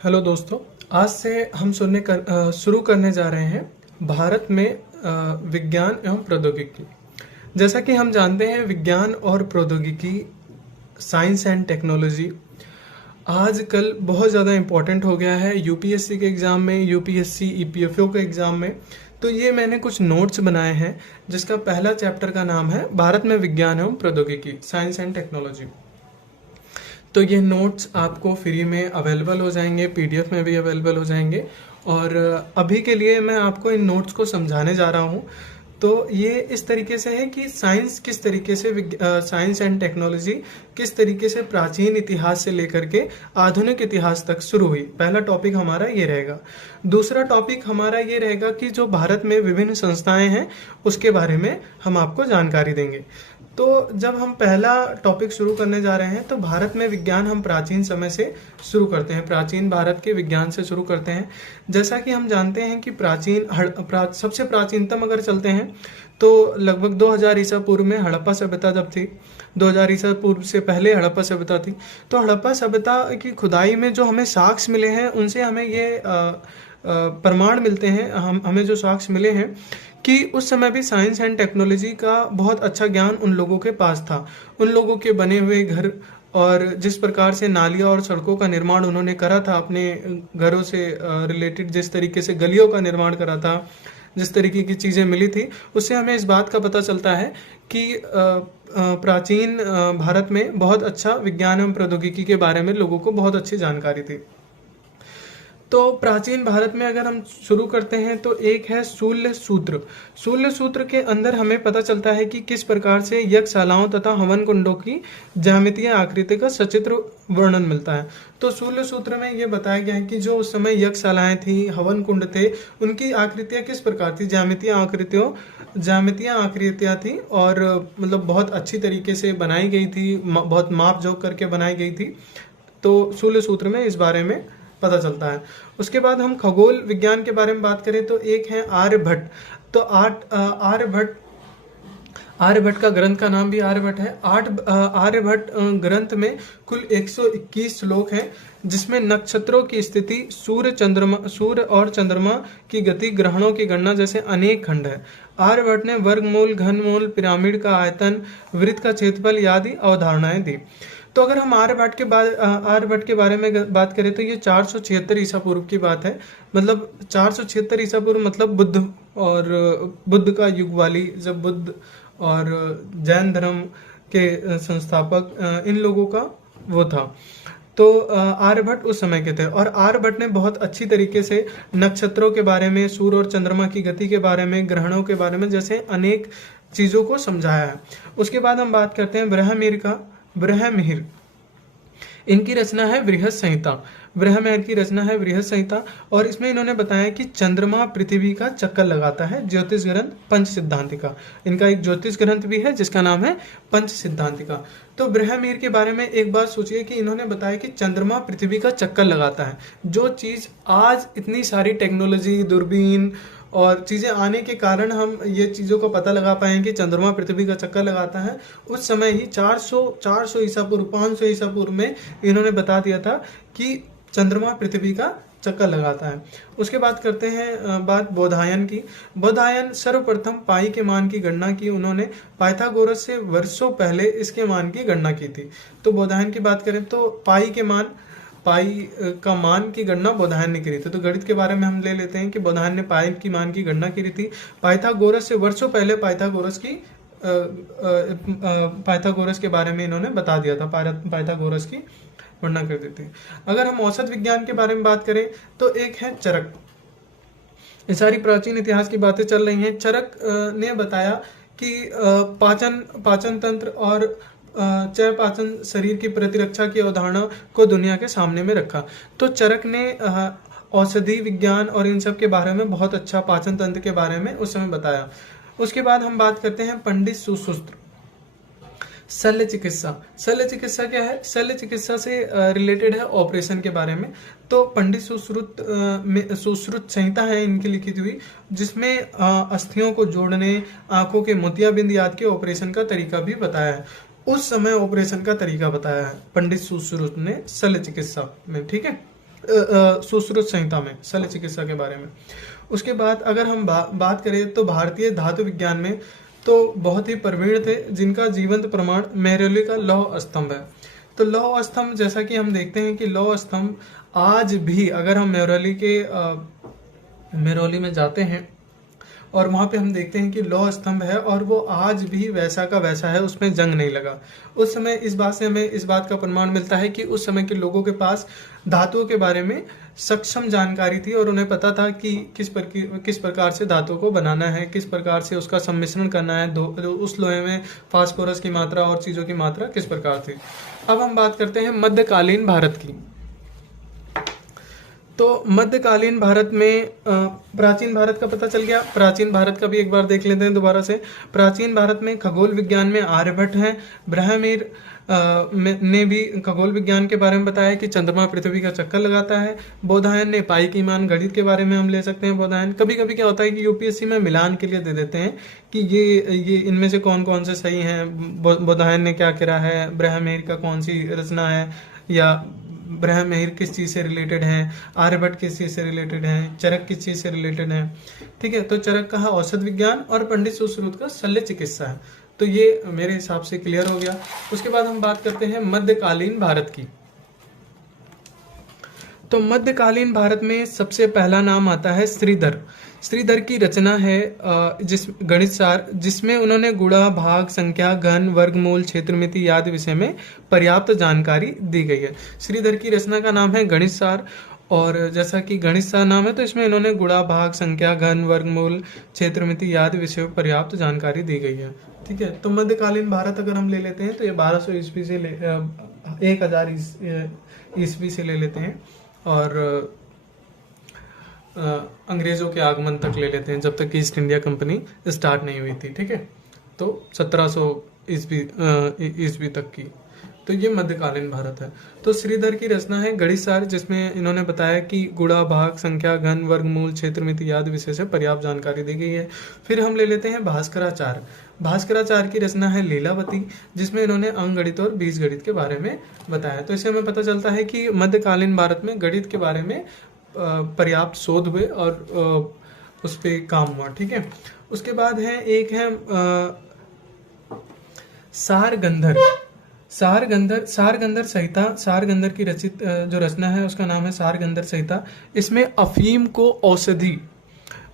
Hello दोस्तों। आज से हम शुरू करने जा रहे हैं भारत में विज्ञान एवं प्रौद्योगिकी। जैसा कि हम जानते हैं, विज्ञान और प्रौद्योगिकी, साइंस एंड टेक्नोलॉजी आजकल बहुत ज़्यादा इम्पोर्टेंट हो गया है यूपीएससी के एग्ज़ाम में, यूपीएससी ईपीएफओ के एग्ज़ाम में। तो ये मैंने कुछ नोट्स बनाए हैं जिसका पहला चैप्टर का नाम है भारत में विज्ञान एवं प्रौद्योगिकी, साइंस एंड टेक्नोलॉजी। तो ये नोट्स आपको फ्री में अवेलेबल हो जाएंगे, पीडीएफ में भी अवेलेबल हो जाएंगे। और अभी के लिए मैं आपको इन नोट्स को समझाने जा रहा हूँ। तो ये इस तरीके से है कि साइंस किस तरीके से, साइंस एंड टेक्नोलॉजी किस तरीके से प्राचीन इतिहास से लेकर के आधुनिक इतिहास तक शुरू हुई। पहला टॉपिक हमारा ये रहेगा। दूसरा टॉपिक हमारा ये रहेगा कि जो भारत में विभिन्न संस्थाएं हैं उसके बारे में हम आपको जानकारी देंगे। तो जब हम पहला टॉपिक शुरू करने जा रहे हैं तो भारत में विज्ञान हम प्राचीन समय से शुरू करते हैं, प्राचीन भारत के विज्ञान से शुरू करते हैं। जैसा कि हम जानते हैं कि सबसे प्राचीनतम अगर चलते हैं तो लगभग 2000 ईसा पूर्व में हड़प्पा सभ्यता जब थी, 2000 ईसा पूर्व से पहले हड़प्पा सभ्यता थी। तो हड़प्पा सभ्यता की खुदाई में जो हमें साक्ष्य मिले हैं उनसे हमें ये प्रमाण मिलते हैं, हमें जो साक्ष्य मिले हैं कि उस समय भी साइंस एंड टेक्नोलॉजी का बहुत अच्छा ज्ञान उन लोगों के पास था। उन लोगों के बने हुए घर और जिस प्रकार से नालियों और सड़कों का निर्माण उन्होंने करा था, अपने घरों से रिलेटेड जिस तरीके से गलियों का निर्माण करा था, जिस तरीके की चीज़ें मिली थी, उससे हमें इस बात का पता चलता है कि प्राचीन भारत में बहुत अच्छा विज्ञान एवं प्रौद्योगिकी के बारे में लोगों को बहुत अच्छी जानकारी थी। तो प्राचीन भारत में अगर हम शुरू करते हैं तो एक है शूल्य सूत्र। शूल्य सूत्र के अंदर हमें पता चलता है कि किस प्रकार से यज्ञशालाओं तथा हवन कुंडों की ज्यामितीय आकृति का सचित्र वर्णन मिलता है। तो शूल्य सूत्र में यह बताया गया है कि जो उस समय यज्ञशालाएं थी, हवन कुंड थे, उनकी आकृतियां किस प्रकार थी, ज्यामितीय आकृतियां थी और मतलब बहुत अच्छी तरीके से बनाई गई थी, बहुत माप जोक करके बनाई गई थी। तो शूल्य सूत्र में इस बारे में पता चलता है। उसके बाद हम खगोल विज्ञान के बारे में बात करें तो एक है आर्यभट्ट। तो आर्यभट्ट का ग्रंथ का नाम भी आर्यभट्ट है। आर्यभट्ट ग्रंथ में कुल 121 श्लोक हैं जिसमें नक्षत्रों की स्थिति, सूर्य और चंद्रमा की गति, ग्रहणों की गणना जैसे अनेक खंड है। आर्यभट्ट ने वर्गमूल, घनमूल, पिरामिड का आयतन, वृत्त का क्षेत्रफल आदि अवधारणाएं दी। तो अगर हम आर्यभट्ट के बारे में बात करें तो ये 476 ईसा पूर्व की बात है। मतलब 476 ईसा पूर्व मतलब बुद्ध का युग वाली, जब बुद्ध और जैन धर्म के संस्थापक इन लोगों का वो था। तो आर्यभट्ट उस समय के थे और आर्यभट्ट ने बहुत अच्छी तरीके से नक्षत्रों के बारे में, सूर्य और चंद्रमा की गति के बारे में, ग्रहणों के बारे में जैसे अनेक चीजों को समझाया है। उसके बाद हम बात करते हैं ब्रह्ममिहिर। इनकी रचना है बृहत संहिता। ब्रह्ममिहिर की रचना है बृहत संहिता और इसमें इन्होंने बताया कि चंद्रमा पृथ्वी का चक्कर लगाता है। ज्योतिष ग्रंथ पंच सिद्धांतिका, इनका एक ज्योतिष ग्रंथ भी है जिसका नाम है पंच सिद्धांतिका। तो ब्रह्ममिहिर के बारे में एक बात सोचिए कि इन्होंने बताया कि चंद्रमा पृथ्वी का चक्कर लगाता है। जो चीज आज इतनी सारी टेक्नोलॉजी, दूरबीन और चीजें आने के कारण हम ये चीजों को पता लगा पाए कि चंद्रमा पृथ्वी का चक्कर लगाता है, उस समय ही 400 ईसा पूर्व, 500 ईसा पूर्व में इन्होंने बता दिया था कि चंद्रमा पृथ्वी का चक्कर लगाता है। उसके बाद करते हैं बात बोधायन की। बोधायन सर्वप्रथम पाई के मान की गणना की उन्होंने। पाइथागोरस से वर्षों पहले इसके मान की गणना की थी। तो बोधायन की बात करें तो पाई का मान की गणना बोधायन ने करी थी। तो गणित के बारे में हम ले लेते हैं कि बोधायन ने पाई की मान की गणना की थी। पाइथागोरस से वर्षों पहले पाइथागोरस के बारे में इन्होंने बता दिया था, पाइथागोरस की गणना कर दी थी। अगर हम औसत विज्ञान के बारे में बात करें तो एक है चरक। ये सारी प्राचीन इतिहास की बातें चल रही हैं। चरक ने बताया कि पाचन तंत्र और चय पाचन शरीर की प्रतिरक्षा की अवधारणा को दुनिया के सामने में रखा। तो चरक ने औषधि विज्ञान और इन सब के बारे में बहुत अच्छा, पाचन तंत्र के बारे में उस समय बताया। उसके बाद हम बात करते हैं पंडित सुश्रुत। शल्य चिकित्सा क्या है? शल्य चिकित्सा से रिलेटेड है ऑपरेशन के बारे में। तो पंडित सुश्रुत संहिता है इनकी लिखी हुई, जिसमें अस्थियों को जोड़ने, आंखों के मोतियाबिंद आदि के ऑपरेशन का तरीका भी बताया है। उस समय ऑपरेशन का तरीका बताया है पंडित सुश्रुत ने शल्य चिकित्सा में। ठीक है। सुश्रुत संहिता में शल्य चिकित्सा के बारे में। उसके बाद अगर हम बात करें तो भारतीय धातु विज्ञान में तो बहुत ही प्रवीण थे, जिनका जीवंत प्रमाण मेहरौली का लौह स्तंभ है। तो लौह स्तंभ, जैसा कि हम देखते हैं कि लौह स्तंभ आज भी, अगर हम मेहरौली में जाते हैं और वहाँ पे हम देखते हैं कि लौह स्तंभ है और वो आज भी वैसा का वैसा है, उसमें जंग नहीं लगा। उस समय इस बात से हमें इस बात का प्रमाण मिलता है कि उस समय के लोगों के पास धातुओं के बारे में सक्षम जानकारी थी और उन्हें पता था कि किस प्रकार से धातुओं को बनाना है, किस प्रकार से उसका सम्मिश्रण करना है, उस लोहे में फास्फोरस की मात्रा और चीज़ों की मात्रा किस प्रकार थी। अब हम बात करते हैं मध्यकालीन भारत की। तो मध्यकालीन भारत में प्राचीन भारत का पता चल गया। प्राचीन भारत का भी एक बार देख लेते हैं दोबारा से। प्राचीन भारत में खगोल विज्ञान में आर्यभट्ट हैं। ब्रह्ममीर ने भी खगोल विज्ञान के बारे में बताया कि चंद्रमा पृथ्वी का चक्कर लगाता है। बोधायन ने पाई की मान गणित के बारे में हम ले सकते हैं। बोधायन कभी कभी क्या होता है कि यूपीएससी में मिलान के लिए दे देते हैं कि ये इनमें से कौन कौन से सही हैं। बोधायन ने क्या करा है, ब्रह्ममीर का कौन सी रचना है, या ब्रह्ममीर किस चीज़ से रिलेटेड है, आर्यभट्ट किस चीज़ से रिलेटेड है, चरक किस चीज़ से रिलेटेड है। ठीक है, तो चरक का है औषध विज्ञान और पंडित सुश्रुत का शल्य चिकित्सा है। तो ये मेरे हिसाब से क्लियर हो गया। उसके बाद हम बात करते हैं मध्यकालीन भारत की। तो मध्यकालीन भारत में सबसे पहला नाम आता है श्रीधर। श्रीधर की रचना है जिस गणित सार, जिसमें उन्होंने गुणा, भाग, संख्या, घन, वर्गमूल, क्षेत्रमिति आदि विषय में पर्याप्त जानकारी दी गई है। श्रीधर की रचना का नाम है गणित सार, और जैसा कि गणित सार नाम है तो इसमें इन्होंने गुणा, भाग, संख्या, घन, वर्गमूल, क्षेत्रमिति आदि विषयों में पर्याप्त जानकारी दी गई है। ठीक है, तो मध्यकालीन भारत अगर हम ले लेते हैं तो ये 1200 ईस्वी से 1000 ईस्वी से ले लेते हैं और अंग्रेजों के आगमन तक ले लेते हैं, जब तक कि ईस्ट इंडिया कंपनी स्टार्ट नहीं हुई थी। ठीक है, तो 1700 ईस्वी तक की। तो ये मध्यकालीन भारत है। तो श्रीधर की रचना है गणित सार, जिसमें इन्होंने बताया कि गुणा, भाग, संख्या, घन, वर्गमूल, क्षेत्रमिति आदि विषय से पर्याप्त जानकारी दी गई है। फिर हम ले लेते हैं भास्कराचार्य। भास्कराचार्य की रचना है लीलावती, जिसमें इन्होंने अंक गणित और बीज गणित के बारे में बताया। तो इससे हमें पता चलता है कि मध्यकालीन भारत में गणित के बारे में पर्याप्त शोध हुए और उस पर काम हुआ। ठीक है, उसके बाद है एक है सारगंधर। सारगंधर संहिता, सारगंधर की रचित जो रचना है उसका नाम है सारगंधर संहिता। इसमें अफीम को औषधि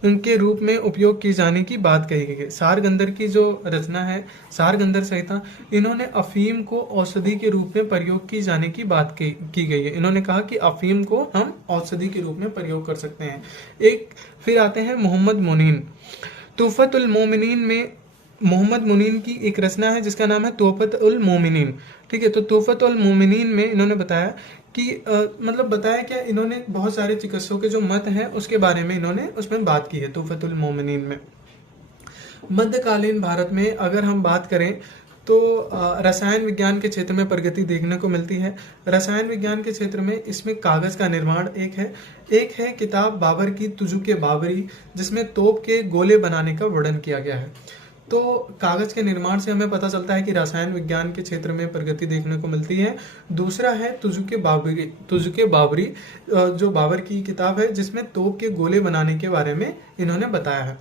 उनके रूप में उपयोग की जाने की बात कही गई है। सारगंधर की जो रचना है सारगंधर संहिता, इन्होंने अफीम को औषधि के रूप में प्रयोग की जाने की बात की गई है। इन्होंने कहा कि अफीम को हम औषधि के रूप में प्रयोग कर सकते हैं। फिर आते हैं मोहम्मद मुनीन। तूफत उल मोमिनीन में मोहम्मद मुनीन की एक रचना है जिसका नाम है तोहफत उल मोमिनीन। ठीक है, तो तोहफत उल मोमिनीन में इन्होंने बताया कि मतलब बताया क्या, इन्होंने बहुत सारे चिकित्सकों के जो मत हैं उसके बारे में इन्होंने उसमें बात की है तोहफत उल मोमिनीन में। मध्यकालीन भारत में अगर हम बात करें तो रसायन विज्ञान के क्षेत्र में प्रगति देखने को मिलती है। रसायन विज्ञान के क्षेत्र में इसमें कागज का निर्माण एक है किताब बाबर की तुजुके बाबरी, जिसमें तोप के गोले बनाने का वर्णन किया गया है। तो कागज के निर्माण से हमें पता चलता है कि रसायन विज्ञान के क्षेत्र में प्रगति देखने को मिलती है। दूसरा है तुजुके बाबरी जो बाबर की किताब है, जिसमें तोप के गोले बनाने के बारे में इन्होंने बताया है।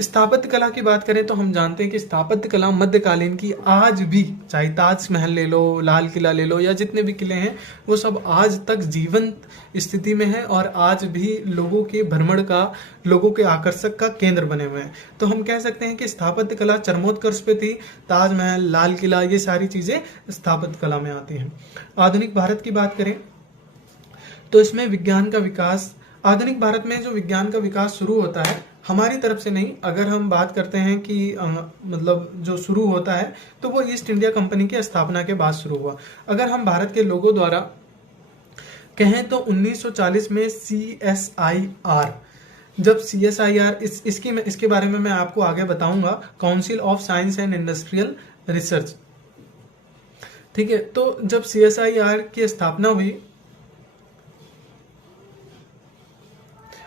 स्थापत्य कला की बात करें तो हम जानते हैं कि स्थापत्य कला मध्यकालीन की आज भी, चाहे ताजमहल ले लो, लाल किला ले लो, या जितने भी किले हैं वो सब आज तक जीवंत स्थिति में है और आज भी लोगों के भ्रमण का, लोगों के आकर्षक का केंद्र बने हुए हैं। तो हम कह सकते हैं कि स्थापत्य कला चरमोत्कर्ष पे थी। ताजमहल, लाल किला, ये सारी चीजें स्थापत्य कला में आती हैं। आधुनिक भारत की बात करें तो इसमें विज्ञान का विकास, आधुनिक भारत में जो विज्ञान का विकास शुरू होता है हमारी तरफ से नहीं, अगर हम बात करते हैं कि मतलब जो शुरू होता है तो वो ईस्ट इंडिया कंपनी की स्थापना के बाद शुरू हुआ। अगर हम भारत के लोगों द्वारा कहें तो 1940 में CSIR, जब CSIR इसके बारे में मैं आपको आगे बताऊंगा, council of science and industrial research. ठीक है, तो जब CSIR की स्थापना हुई,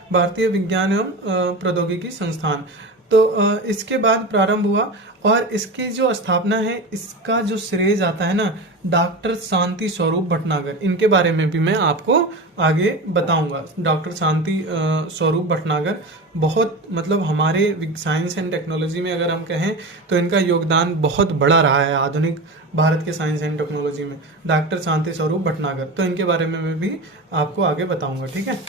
भारतीय विज्ञान एवं प्रौद्योगिकी संस्थान, तो इसके बाद प्रारंभ हुआ और इसकी जो स्थापना है इसका जो श्रेय जाता है ना डॉक्टर शांति स्वरूप भटनागर। इनके बारे में भी मैं आपको आगे बताऊंगा। डॉक्टर शांति स्वरूप भटनागर बहुत मतलब हमारे साइंस एंड टेक्नोलॉजी में अगर हम कहें तो इनका योगदान बहुत बड़ा रहा है आधुनिक भारत के साइंस एंड टेक्नोलॉजी में। डॉक्टर शांति स्वरूप भटनागर, तो इनके बारे में मैं भी आपको आगे बताऊंगा। ठीक है,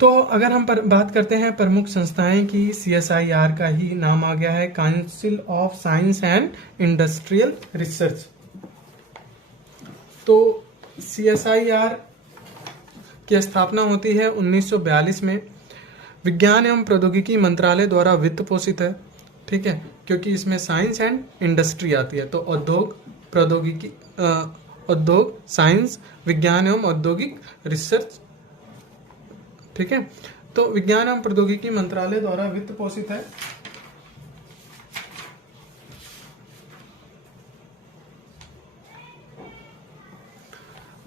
तो अगर हम बात करते हैं प्रमुख संस्थाएं की, CSIR का ही नाम आ गया है, council of science and industrial research. तो CSIR की स्थापना होती है 1942 में। विज्ञान एवं प्रौद्योगिकी मंत्रालय द्वारा वित्त पोषित है। ठीक है, क्योंकि इसमें साइंस एंड इंडस्ट्री आती है, तो उद्योग, प्रौद्योगिकी, उद्योग, साइंस, विज्ञान एवं औद्योगिक रिसर्च। ठीक है, तो विज्ञान एवं प्रौद्योगिकी मंत्रालय द्वारा वित्त पोषित है।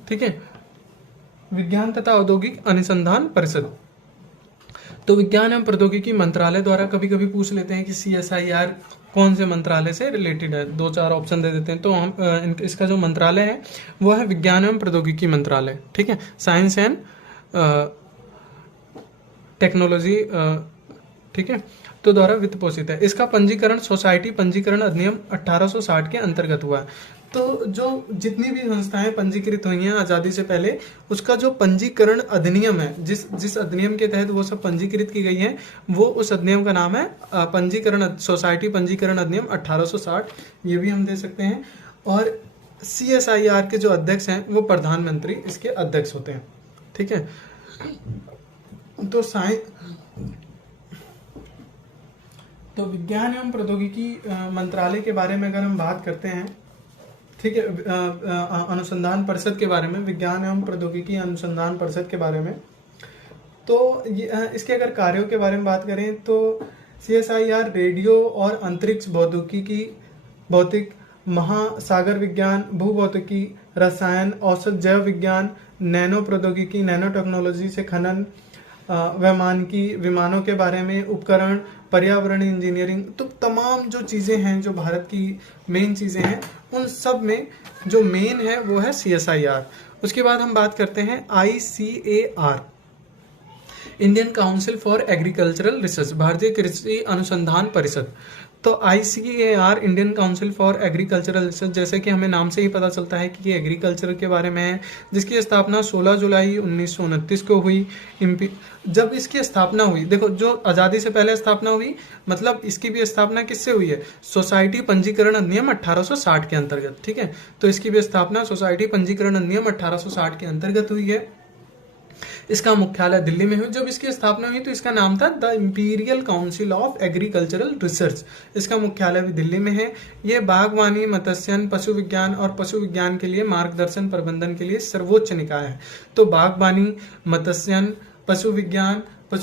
ठीक है, विज्ञान तथा औद्योगिक अनुसंधान परिषद। तो विज्ञान एवं प्रौद्योगिकी मंत्रालय द्वारा कभी कभी पूछ लेते हैं कि CSIR कौन से मंत्रालय से रिलेटेड है, 2-4 ऑप्शन दे देते हैं। तो हम इसका जो मंत्रालय है वो है विज्ञान एवं प्रौद्योगिकी मंत्रालय। ठीक है, साइंस एंड टेक्नोलॉजी, ठीक है, तो द्वारा वित्त पोषित है। इसका पंजीकरण सोसाइटी पंजीकरण अधिनियम 1860 के अंतर्गत हुआ है। तो जो जितनी भी संस्थाएं पंजीकृत हुई हैं आज़ादी से पहले, उसका जो पंजीकरण अधिनियम है, जिस अधिनियम के तहत वो सब पंजीकृत की गई हैं, वो उस अधिनियम का नाम है पंजीकरण, सोसाइटी पंजीकरण अधिनियम 1860, ये भी हम दे सकते हैं। और CSIR के जो अध्यक्ष हैं वो प्रधानमंत्री इसके अध्यक्ष होते हैं। ठीक है, तो विज्ञान एवं प्रौद्योगिकी मंत्रालय के बारे में अगर हम बात करते हैं, ठीक है, अनुसंधान परिषद के बारे में, विज्ञान एवं प्रौद्योगिकी अनुसंधान परिषद के बारे में, तो इसके अगर कार्यों के बारे में बात करें तो CSIR रेडियो और अंतरिक्ष भौतिकी, भौतिक, महासागर विज्ञान, भूभौतिकी, रसायन, औषध, जैव विज्ञान, नैनो प्रौद्योगिकी, नैनो टेक्नोलॉजी से खनन, वैमानिकी, विमानों के बारे में, उपकरण, पर्यावरणीय इंजीनियरिंग, तो तमाम जो चीज़ें हैं, जो भारत की मेन चीज़ें हैं, उन सब में जो मेन है वो है CSIR। उसके बाद हम बात करते हैं ICAR, Indian council for agricultural research, भारतीय कृषि अनुसंधान परिषद। तो ICAR, Indian council for agricultural research, जैसे कि हमें नाम से ही पता चलता है कि ये एग्रीकल्चर के बारे में है, जिसकी स्थापना 16 जुलाई 1929 को हुई। जब इसकी स्थापना हुई, देखो जो आज़ादी से पहले स्थापना हुई, मतलब इसकी भी स्थापना किससे हुई है, सोसाइटी पंजीकरण अधिनियम 1860 के अंतर्गत। ठीक है, तो इसकी भी स्थापना सोसाइटी पंजीकरण अधिनियम 1860 के अंतर्गत हुई है। इसका मुख्यालय दिल्ली में हुई। जब इसकी स्थापना हुई तो इसका नाम था the imperial council of agricultural research. इसका मुख्यालय भी दिल्ली में है। ये बागवानी, मत्स्यन, पशु विज्ञान और पशु विज्ञान के लिए मार्गदर्शन प्रबंधन के लिए सर्वोच्च निकाय है। तो बागवानी, मत्स्यन, पशु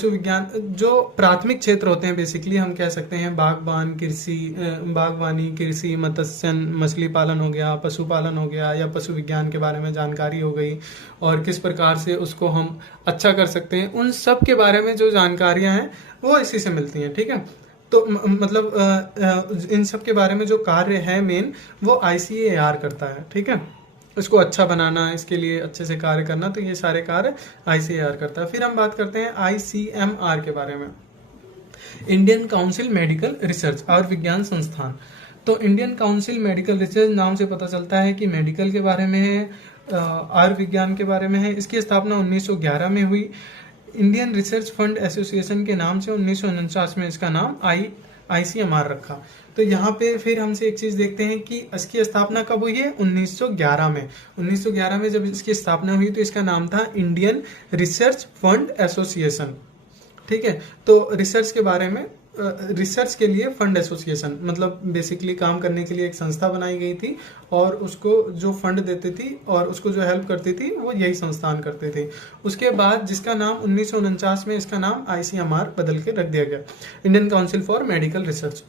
विज्ञान जो प्राथमिक क्षेत्र होते हैं, बेसिकली हम कह सकते हैं बागवानी, कृषि, मत्स्यन, मछली पालन हो गया, पशुपालन हो गया, या पशु विज्ञान के बारे में जानकारी हो गई, और किस प्रकार से उसको हम अच्छा कर सकते हैं, उन सब के बारे में जो जानकारियां हैं वो इसी से मिलती हैं। ठीक है, तो मतलब इन सब के बारे में जो कार्य है मेन, वो ICAR करता है। ठीक है, इसको अच्छा बनाना, इसके लिए अच्छे से कार्य करना, तो ये सारे कार्य ICAR करता है। फिर हम बात करते हैं ICMR के बारे में, इंडियन काउंसिल मेडिकल रिसर्च और विज्ञान संस्थान। तो इंडियन काउंसिल मेडिकल रिसर्च नाम से पता चलता है कि मेडिकल के बारे में है, आयुर्विज्ञान के बारे में है। इसकी स्थापना 1911 में हुई। इंडियन रिसर्च फंड एसोसिएशन के नाम से 1949 में इसका नाम ICMR रखा। तो यहाँ पे फिर हमसे एक चीज देखते हैं कि इसकी स्थापना कब हुई है, 1911 में। 1911 में जब इसकी स्थापना हुई तो इसका नाम था इंडियन रिसर्च फंड एसोसिएशन। ठीक है, तो रिसर्च के बारे में, रिसर्च के लिए फंड एसोसिएशन, मतलब बेसिकली काम करने के लिए एक संस्था बनाई गई थी, और उसको जो फंड देती थी और उसको जो हेल्प करती थी वो यही संस्थान करते थे। उसके बाद जिसका नाम 1949 में इसका नाम ICMR बदल के रख दिया गया, Indian council for medical research.